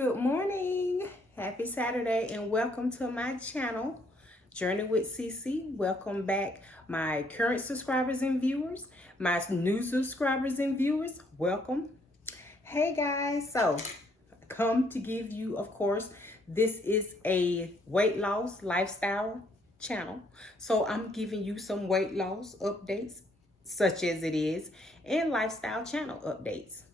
Good morning. Happy Saturday and welcome to my channel, Journey with CC. Welcome back, my current subscribers and viewers, my new subscribers and viewers. Welcome. Hey guys, so come to give you, of course, this is a weight loss lifestyle channel. So I'm giving you some weight loss updates, such as it is, and lifestyle channel updates.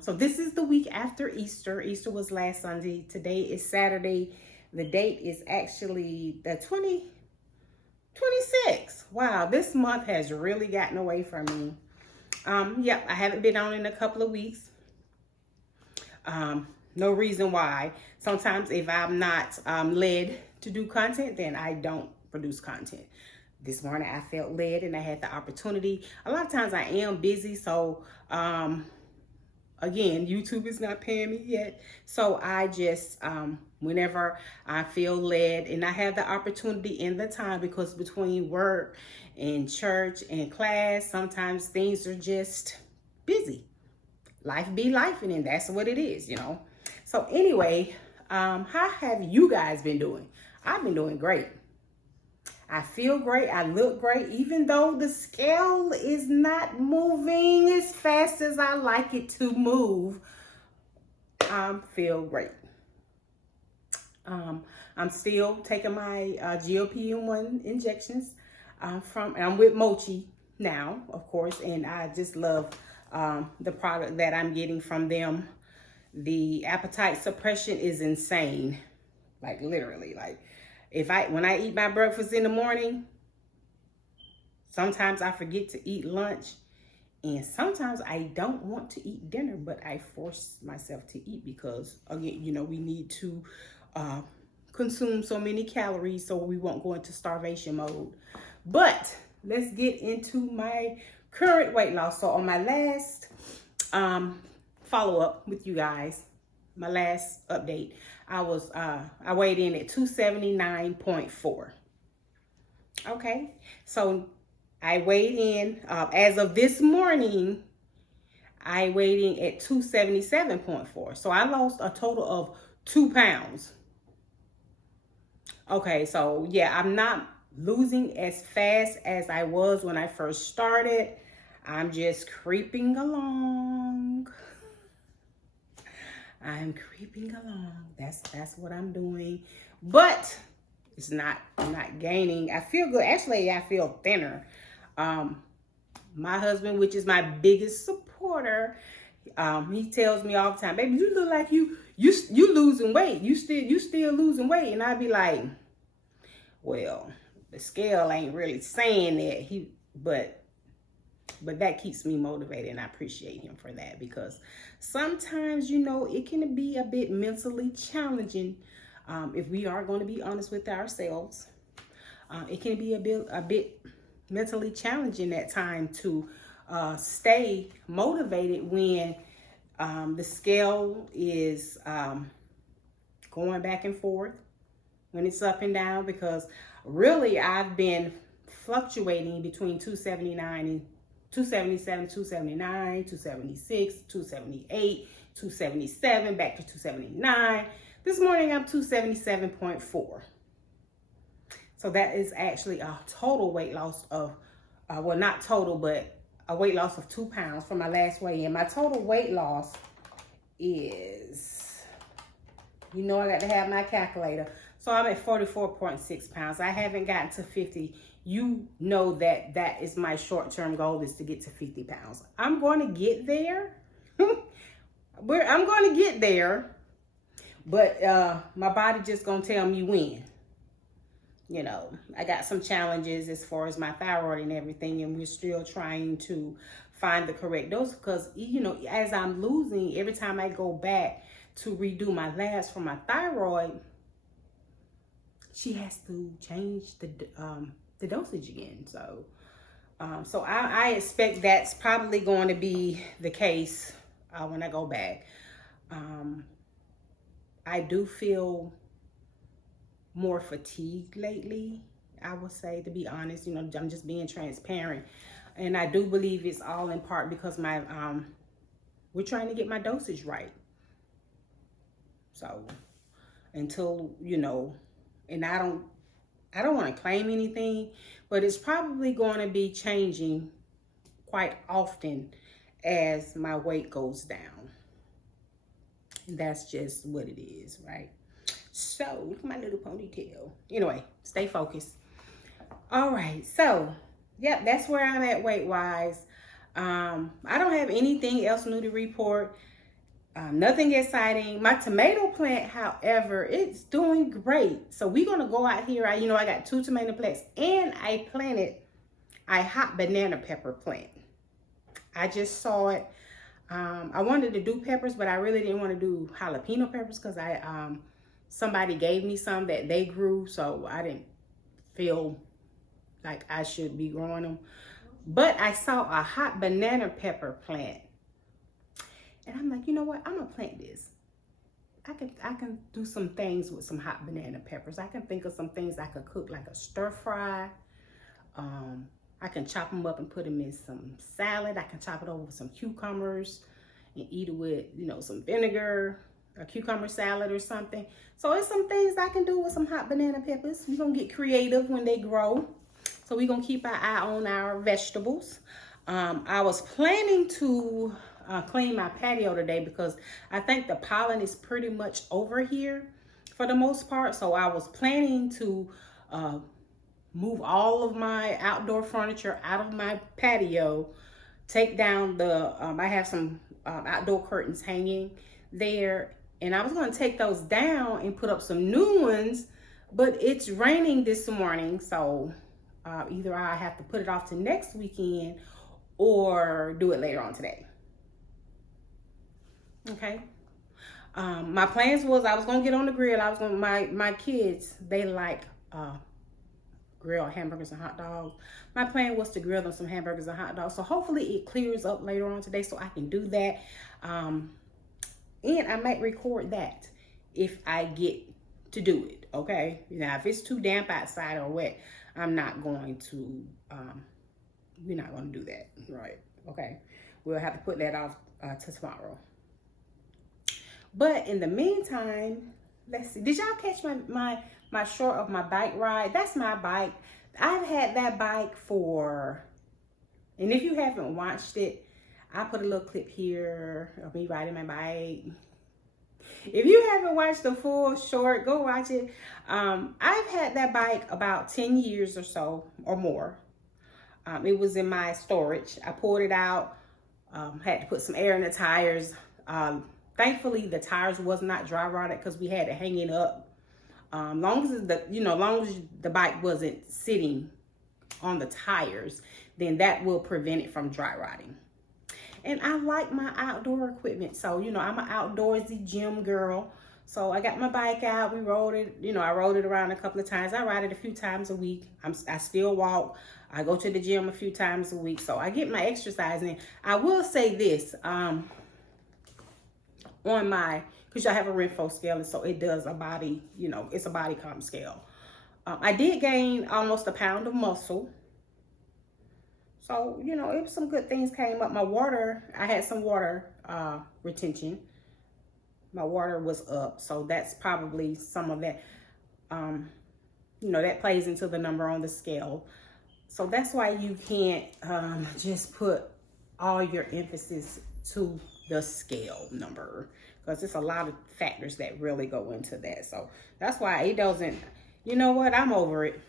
So this is the week after Easter. Easter was last Sunday. Today is Saturday. The date is actually the 26th. Wow, this month has really gotten away from me. Yep, I haven't been on in a couple of weeks. No reason why. Sometimes if I'm not led to do content, then I don't produce content. This morning I felt led and I had the opportunity. A lot of times I am busy, so again, YouTube is not paying me yet. So I just, whenever I feel led and I have the opportunity and the time, because between work and church and class, sometimes things are just busy. Life be life, and that's what it is, you know. So anyway, how have you guys been doing? I've been doing great. I feel great. I look great, even though the scale is not moving as fast as I like it to move. I feel great. I'm still taking my GLP-1 injections I'm with Mochi now, of course, and I just love the product that I'm getting from them. The appetite suppression is insane, like literally, like. When I eat my breakfast in the morning, sometimes I forget to eat lunch, and sometimes I don't want to eat dinner, but I force myself to eat because, again, you know, we need to consume so many calories so we won't go into starvation mode. But let's get into my current weight loss. So on my last follow-up with you guys, my last update, I weighed in at 279.4. Okay, so I weighed in as of this morning. I weighed in at 277.4. So I lost a total of 2 pounds. Okay, so yeah, I'm not losing as fast as I was when I first started. I'm just creeping along. I'm creeping along. That's what I'm doing. But it's not, I'm not gaining. I feel good. Actually, I feel thinner. My husband, which is my biggest supporter, he tells me all the time, baby, you look like you losing weight. You still losing weight. And I'd be like, well, the scale ain't really saying that. But that keeps me motivated, and I appreciate him for that, because sometimes, you know, it can be a bit mentally challenging if we are going to be honest with ourselves. It can be a bit mentally challenging at times to stay motivated when the scale is going back and forth, when it's up and down, because really I've been fluctuating between 279 and 277, 279, 276, 278, 277, back to 279. This morning I'm 277.4. So that is actually a total weight loss of, well, not total, but a weight loss of 2 pounds from my last weigh-in. My total weight loss is, you know, I got to have my calculator. So I'm at 44.6 pounds. I haven't gotten to 50. You know that that is my short-term goal, is to get to 50 pounds. I'm going to get there. I'm going to get there. But my body just going to tell me when. You know, I got some challenges as far as my thyroid and everything, and we're still trying to find the correct dose, because, you know, as I'm losing, every time I go back to redo my labs for my thyroid, she has to change the dosage again. So I expect that's probably going to be the case when I go back. I do feel more fatigued lately, I would say, to be honest. You know, I'm just being transparent. And I do believe it's all in part because my we're trying to get my dosage right. So until, and I don't want to claim anything, but it's probably going to be changing quite often as my weight goes down. And that's just what it is, right? So look at my little ponytail. Anyway, stay focused. All right, so yeah, that's where I'm at weight wise. I don't have anything else new to report. Nothing exciting. My tomato plant, however, it's doing great. So we're gonna go out here. I got 2 tomato plants, and I planted a hot banana pepper plant. I just saw it. I wanted to do peppers, but I really didn't want to do jalapeno peppers because somebody gave me some that they grew, so I didn't feel like I should be growing them. But I saw a hot banana pepper plant, and I'm like, you know what? I'm gonna plant this. I can do some things with some hot banana peppers. I can think of some things I could cook, like a stir fry. I can chop them up and put them in some salad. I can chop it over with some cucumbers and eat it with, some vinegar, a cucumber salad or something. So it's some things I can do with some hot banana peppers. We're gonna get creative when they grow. So we're gonna keep our eye on our vegetables. I was planning to clean my patio today because I think the pollen is pretty much over here for the most part. So I was planning to move all of my outdoor furniture out of my patio, take down I have some outdoor curtains hanging there, and I was going to take those down and put up some new ones, but it's raining this morning, so either I have to put it off to next weekend or do it later on today. Okay. My plans was I was going to get on the grill. My kids, they like grill hamburgers and hot dogs. My plan was to grill them some hamburgers and hot dogs. So hopefully it clears up later on today so I can do that. And I might record that if I get to do it. Okay. Now, if it's too damp outside or wet, I'm not going to, we're not going to do that. Right. Okay. We'll have to put that off to tomorrow. But in the meantime, let's see. Did y'all catch my short of my bike ride? That's my bike. I've had that bike and if you haven't watched it, I put a little clip here of me riding my bike. If you haven't watched the full short, go watch it. I've had that bike about 10 years or so or more. It was in my storage. I pulled it out, had to put some air in the tires. Thankfully, the tires was not dry rotted because we had to hang it up. Long as the bike wasn't sitting on the tires, then that will prevent it from dry rotting. And I like my outdoor equipment. So, I'm an outdoorsy gym girl. So I got my bike out. We rode it. I rode it around a couple of times. I ride it a few times a week. I still walk. I go to the gym a few times a week. So I get my exercise in. I will say this, because I have a Renfo scale, and so it does a body, it's a body comp scale. I did gain almost a pound of muscle. So, it was some good things came up. My water, I had some water retention. My water was up. So that's probably some of that, that plays into the number on the scale. So that's why you can't just put all your emphasis to the scale number, because it's a lot of factors that really go into that. So that's why it doesn't, I'm over it.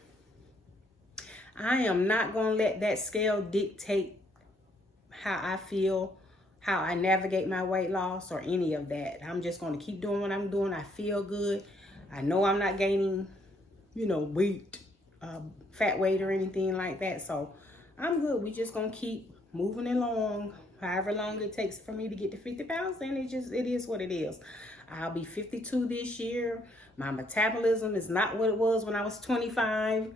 I am not going to let that scale dictate how I feel, how I navigate my weight loss or any of that. I'm just going to keep doing what I'm doing. I feel good. I know I'm not gaining, weight, fat weight or anything like that. So I'm good. We just going to keep moving along. However long it takes for me to get to 50 pounds, and it is what it is. I'll be 52 this year. My metabolism is not what it was when I was 25.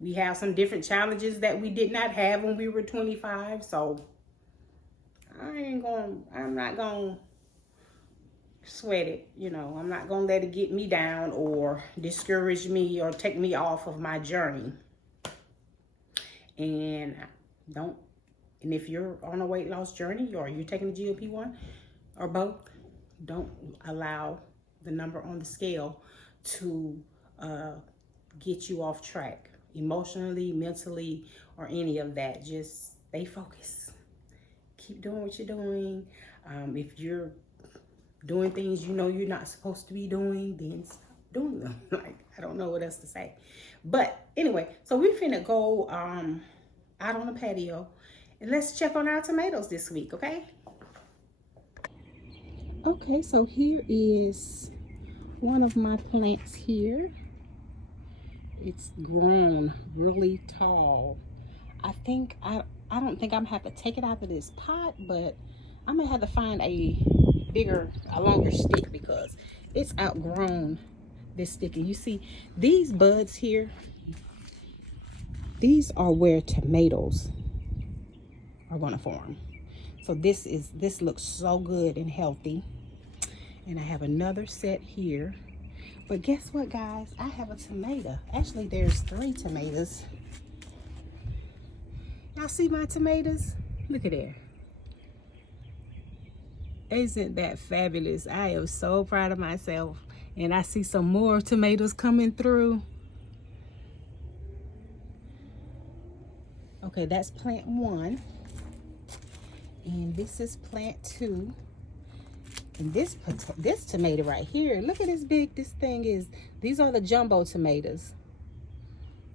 We have some different challenges that we did not have when we were 25. So I'm not going to sweat it. I'm not going to let it get me down or discourage me or take me off of my journey. And don't And if you're on a weight loss journey or you're taking the GLP-1 or both, don't allow the number on the scale to get you off track emotionally, mentally, or any of that. Just stay focused. Keep doing what you're doing. If you're doing things you know you're not supposed to be doing, then stop doing them. Like, I don't know what else to say. But anyway, so we finna go out on the patio and let's check on our tomatoes this week, okay? Okay, so here is one of my plants here. It's grown really tall. I don't think I'm gonna have to take it out of this pot, but I'm gonna have to find a longer stick because it's outgrown this stick. And you see these buds here, these are where tomatoes are gonna form. So this looks so good and healthy. And I have another set here. But guess what, guys? I have a tomato. Actually, there's 3 tomatoes. Y'all see my tomatoes? Look at there. Isn't that fabulous? I am so proud of myself. And I see some more tomatoes coming through. Okay, that's plant 1. And this is plant 2. And this tomato right here, look at this big this thing is. These are the jumbo tomatoes.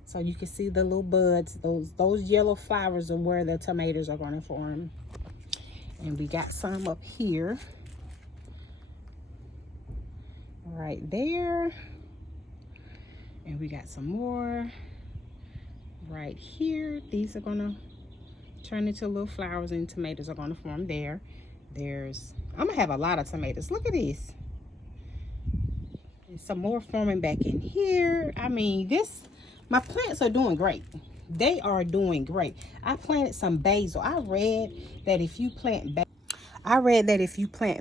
So you can see the little buds, those yellow flowers are where the tomatoes are going to form. And we got some up here. Right there. And we got some more right here. These are going to turn into little flowers and tomatoes are going to form there. I'm gonna have a lot of tomatoes. Look at this. And some more forming back in here. I mean, my plants are doing great. They are doing great. I planted some basil. I read that if you plant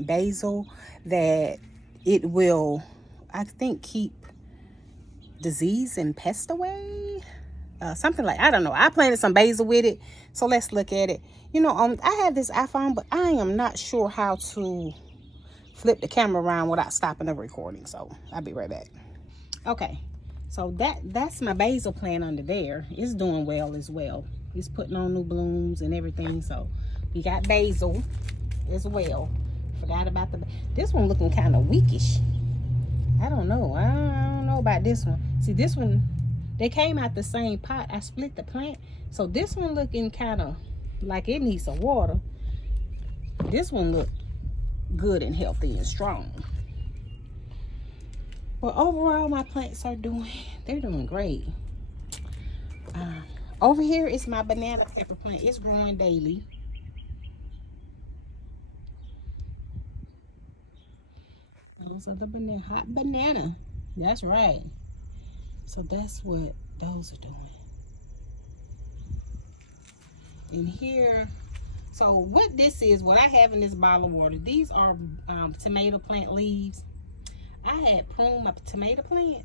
basil, that it will, I think, keep disease and pest away. Something like, I don't know. I planted some basil with it. So let's look at it. You know, I have this iPhone, but I am not sure how to flip the camera around without stopping the recording. So I'll be right back. Okay, so that's my basil plant under there. It's doing well as well. It's putting on new blooms and everything. So we got basil as well. Forgot about this one looking kind of weakish. I don't know. I don't know about this one. See, this one, they came out the same pot. I split the plant. So this one looking kind of like it needs some water. This one look good and healthy and strong. But overall, my plants are they're doing great. Over here is my banana pepper plant. It's growing daily. Those are the hot banana. That's right. So that's what those are doing. And here, so what this is, what I have in this bottle of water, these are tomato plant leaves. I had pruned my tomato plant.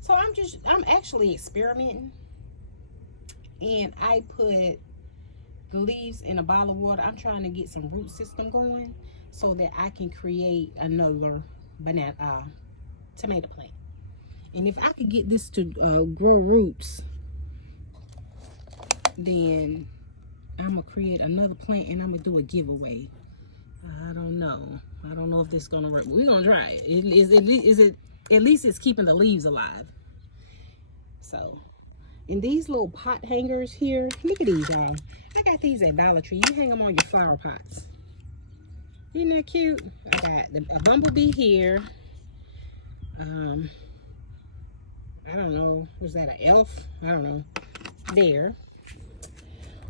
So I'm actually experimenting. And I put the leaves in a bottle of water. I'm trying to get some root system going so that I can create another tomato plant. And if I could get this to grow roots, then I'm gonna create another plant and I'm gonna do a giveaway. I don't know if this is gonna work. We're gonna try it. At least it's keeping the leaves alive. So, and these little pot hangers here, look at these, y'all. I got these at Dollar Tree. You hang them on your flower pots. Isn't that cute? I got a bumblebee here. I don't know, was that an elf? I don't know. There.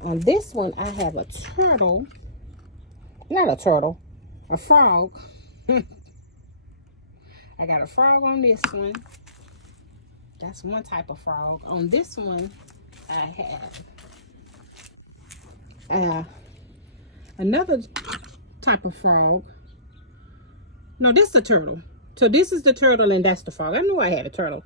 On this one, I have a turtle. Not a turtle, a frog. I got a frog on this one. That's one type of frog. On this one, I have another type of frog. No, this is a turtle. So this is the turtle and that's the frog. I knew I had a turtle.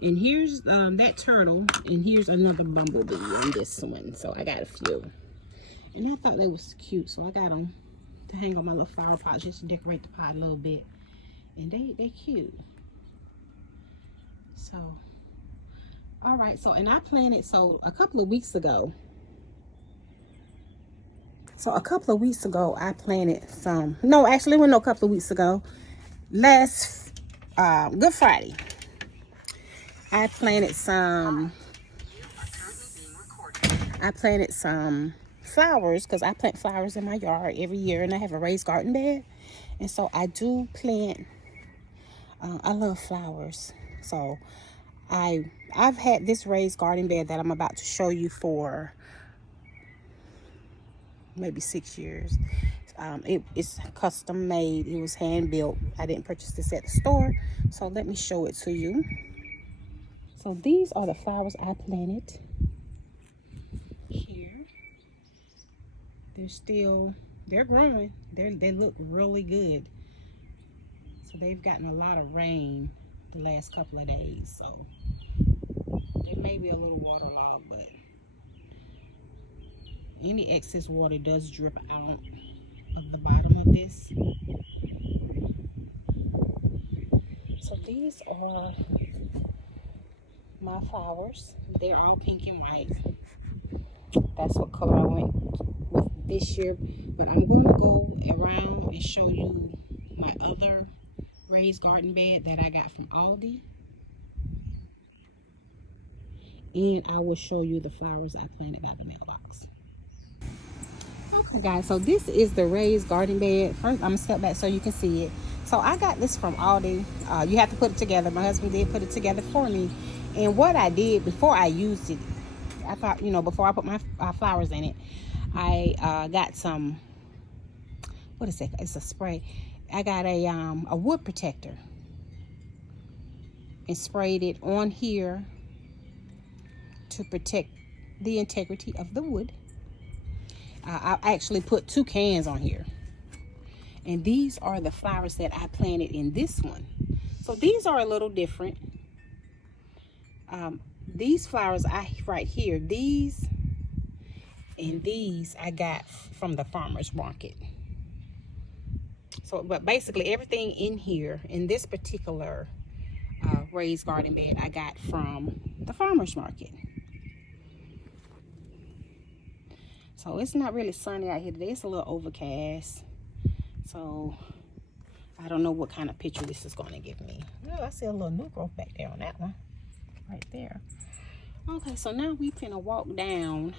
And here's that turtle, and here's another bumblebee on this one. So I got a few. And I thought they was cute, so I got them to hang on my little flower pot just to decorate the pot a little bit. And they cute. So, all right. So, and I planted, so a couple of weeks ago. So a couple of weeks ago, I planted some, no, actually it wasn't no couple of weeks ago. Last Good Friday, I planted some flowers, because I plant flowers in my yard every year, and I have a raised garden bed. And so I do plant, I love flowers. So I've had this raised garden bed that I'm about to show you for maybe 6 years. It's custom made. It was hand built. I didn't purchase this at the store, so let me show it to you. So these are the flowers I planted here. They're growing. They look really good. So they've gotten a lot of rain the last couple of days, so they may be a little waterlogged, but any excess water does drip out of the bottom of this. So these are my flowers. They're all pink and white. That's what color I went with this year. But I'm going to go around and show you my other raised garden bed that I got from Aldi. And I will show you the flowers I planted by the mailbox. Okay guys, so this is the raised garden bed. First, I'm gonna step back so you can see it. So I got this from Aldi. You have to put it together. My husband did put it together for me. And what I did before I used it, I thought, you know, before I put my flowers in it, I got some, what is it? It's a spray. I got a wood protector and sprayed it on here to protect the integrity of the wood. I actually put 2 cans on here, and these are the flowers that I planted in this one. So these are a little different. These flowers right here, these and these I got from the farmer's market. So, but basically everything in here in this particular raised garden bed I got from the farmer's market. So it's not really sunny out here today. It's a little overcast. So I don't know what kind of picture this is going to give me. Oh, I see a little new growth back there on that one. Right there. Okay, so now we finna walk down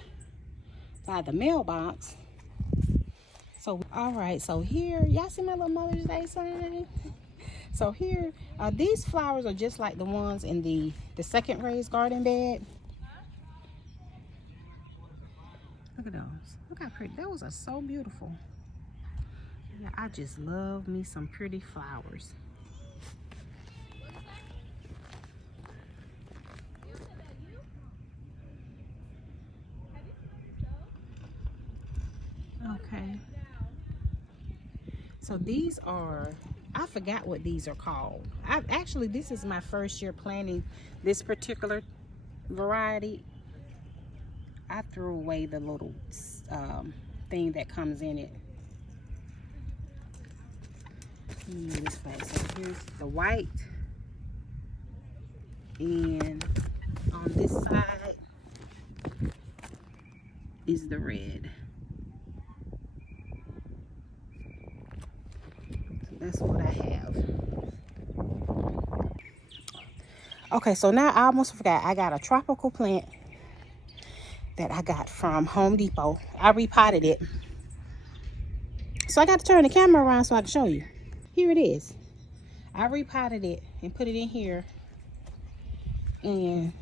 by the mailbox. So, all right, so here, y'all see my little Mother's Day sign? So here, these flowers are just like the ones in the second raised garden bed. Look at those. Look how pretty. Those are so beautiful. Yeah, I just love me some pretty flowers. Okay. So these are, I forgot what these are called. Actually, this is my first year planting this particular variety. I threw away the little thing that comes in it. This way. So here's the white, and on this side is the red. So that's what I have. Okay, so now I almost forgot. I got a tropical plant that I got from Home Depot. I repotted it. So I got to turn the camera around so I can show you. Here it is. I repotted it and put it in here. And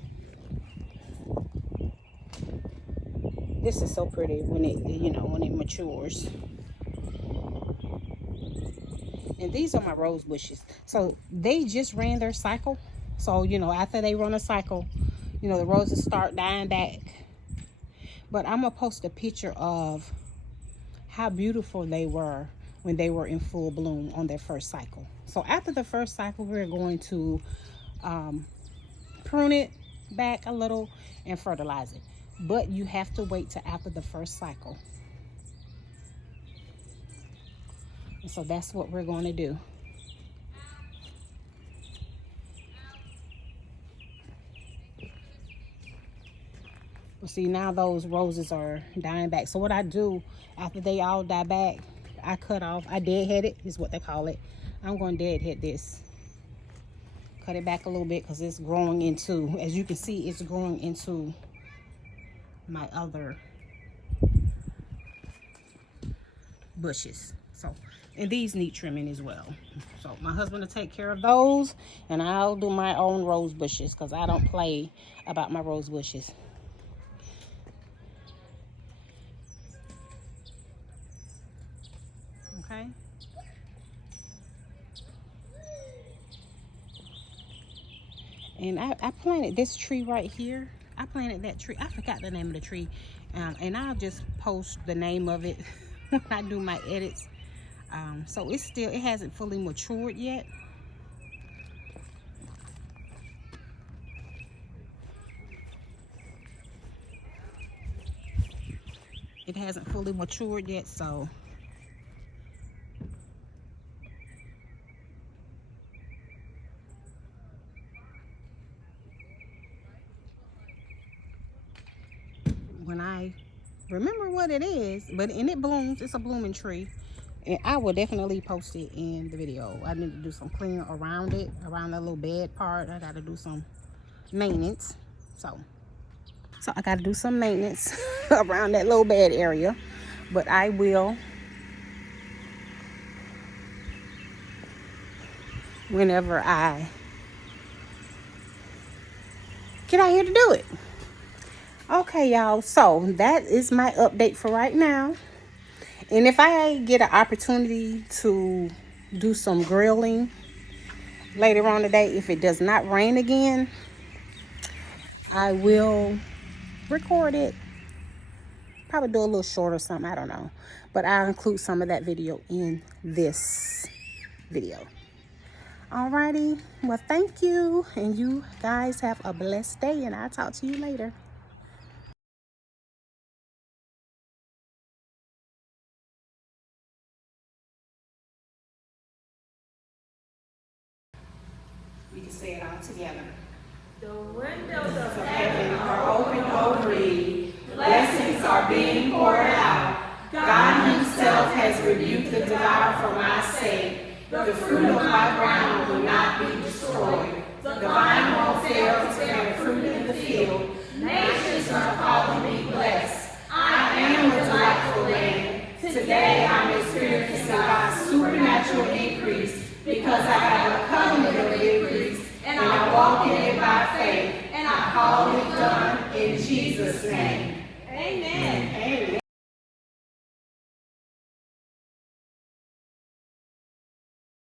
this is so pretty when it, you know, when it matures. And these are my rose bushes. So they just ran their cycle. So, you know, after they run a cycle, you know, the roses start dying back. But I'm going to post a picture of how beautiful they were when they were in full bloom on their first cycle. So after the first cycle, we're going to prune it back a little and fertilize it. But you have to wait till after the first cycle. So that's what we're going to do. Well, see, now those roses are dying back. So what I do after they all die back, I cut off. I deadhead it, is what they call it. I'm going to deadhead this. Cut it back a little bit because it's growing into, as you can see, it's growing into my other bushes. So, and these need trimming as well. So my husband will take care of those, and I'll do my own rose bushes because I don't play about my rose bushes. Okay. And I planted this tree right here. I planted that tree. I forgot the name of the tree. And I'll just post the name of it when I do my edits. So it hasn't fully matured yet. It hasn't fully matured yet, so when I remember what it is, and it blooms, it's a blooming tree, and I will definitely post it in the video. I need to do some cleaning around it, around that little bed part. I got to do some maintenance. So I got to do some maintenance around that little bed area, but I will whenever I get out here to do it. Okay, y'all, so that is my update for right now. And if I get an opportunity to do some grilling later on today, if it does not rain again, I will record it. Probably do a little short or something, I don't know. But I'll include some of that video in this video. Alrighty, well, thank you. And you guys have a blessed day, and I'll talk to you later. We can say it all together. The windows of heaven are open over me. Blessings are being poured out. God himself has rebuked the devourer for my sake. The fruit of my ground will not be destroyed. The vine won't fail to bear fruit in the field. Nations are calling me blessed. I am a delightful land. Today I'm experiencing God's supernatural increase because I have a covenant of increase, and I walk in it by faith, and I call it done in Jesus' name.